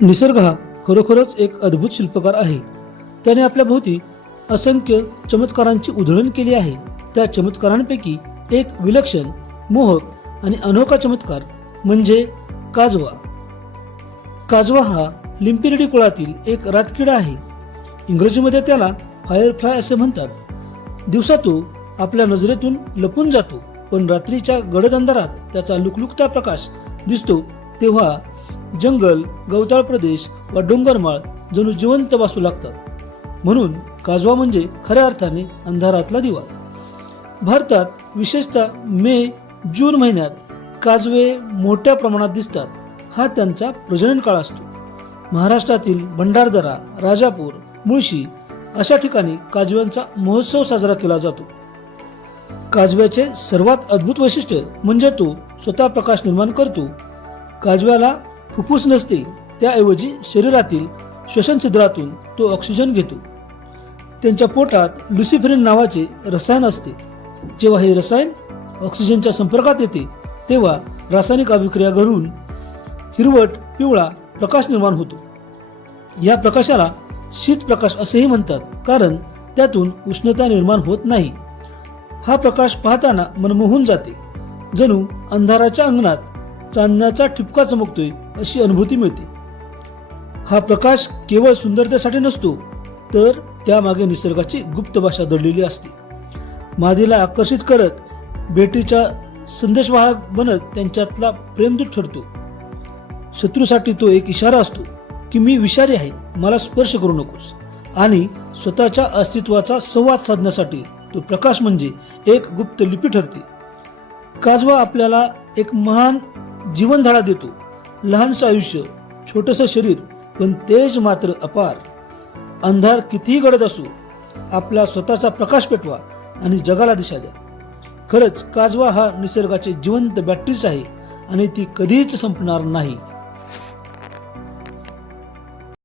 निसर्ग हा खरोखरच एक अद्भुत शिल्पकार आहे. त्याने आपल्या भोवती असंख्य चमत्कारांची उधळण केली आहे. त्या चमत्कारांपैकी एक विलक्षण मोहक आणि अनोखा चमत्कार म्हणजे काजवा. काजवा हा लिम्पिरिडी कुळातील एक रातकिडा आहे. इंग्रजीमध्ये त्याला फायरफ्लाय असे म्हणतात. दिवसा तो आपल्या नजरेतून लपून जातो पण रात्रीच्या गडद अंधारात त्याचा लुकलुकता प्रकाश दिसतो तेव्हा जंगल गवताळ प्रदेश व डोंगरमाळ जणू जिवंत वासू लागतात. म्हणून काजवा म्हणजे खऱ्या अर्थाने अंधारातला दिवा. भारतात विशेषतः मे जून महिन्यात काजवे मोठ्या प्रमाणात दिसतात. हा त्यांचा प्रजनन काळ असतो. महाराष्ट्रातील भंडारदरा राजापूर मुळशी अशा ठिकाणी काजव्यांचा महोत्सव साजरा केला जातो. काजव्याचे सर्वात अद्भुत वैशिष्ट्य म्हणजे तो स्वतः प्रकाश निर्माण करतो. काजव्याला फुफ्फुस नसते त्याऐवजी शरीरातील श्वसनछिद्रातून तो ऑक्सिजन घेतो. त्यांच्या पोटात लुसिफेरिन नावाचे रसायन असते. जेव्हा हे रसायन ऑक्सिजनच्या संपर्कात येते तेव्हा रासायनिक अभिक्रिया घडून हिरवट पिवळा प्रकाश निर्माण होतो. या प्रकाशाला शीत प्रकाश असेही म्हणतात कारण त्यातून उष्णता निर्माण होत नाही. हा प्रकाश पाहताना मनमोहून जाते. जणू अंधाराच्या अंगणात चांदण्याचा ठिपका चमकतोय अशी अनुभूती मिळते. हा प्रकाश केवळ सुंदरतेसाठी नसतो तर त्यामागे निसर्गाची गुप्त भाषा दडलेली असते. मादीला आकर्षित करत बेटीच्या संदेशवाहक बनत त्यांच्यातला प्रेमदूत ठरतो. शत्रूसाठी तो एक इशारा असतो की मी विषारी आहे मला स्पर्श करू नकोस. आणि स्वतःच्या अस्तित्वाचा संवाद साधण्यासाठी तो प्रकाश म्हणजे एक गुप्त लिपी ठरते. काजवा आपल्याला एक महान जीवनधारा देतो. लहानसं आयुष्य छोटंसं शरीर पण तेज मात्र अपार. अंधार कितीही गडद असो आपला स्वतःचा प्रकाश पेटवा आणि जगाला दिशा द्या. खरंच काजवा हा निसर्गाचे जिवंत बॅटरीच आहे आणि ती कधीच संपणार नाही.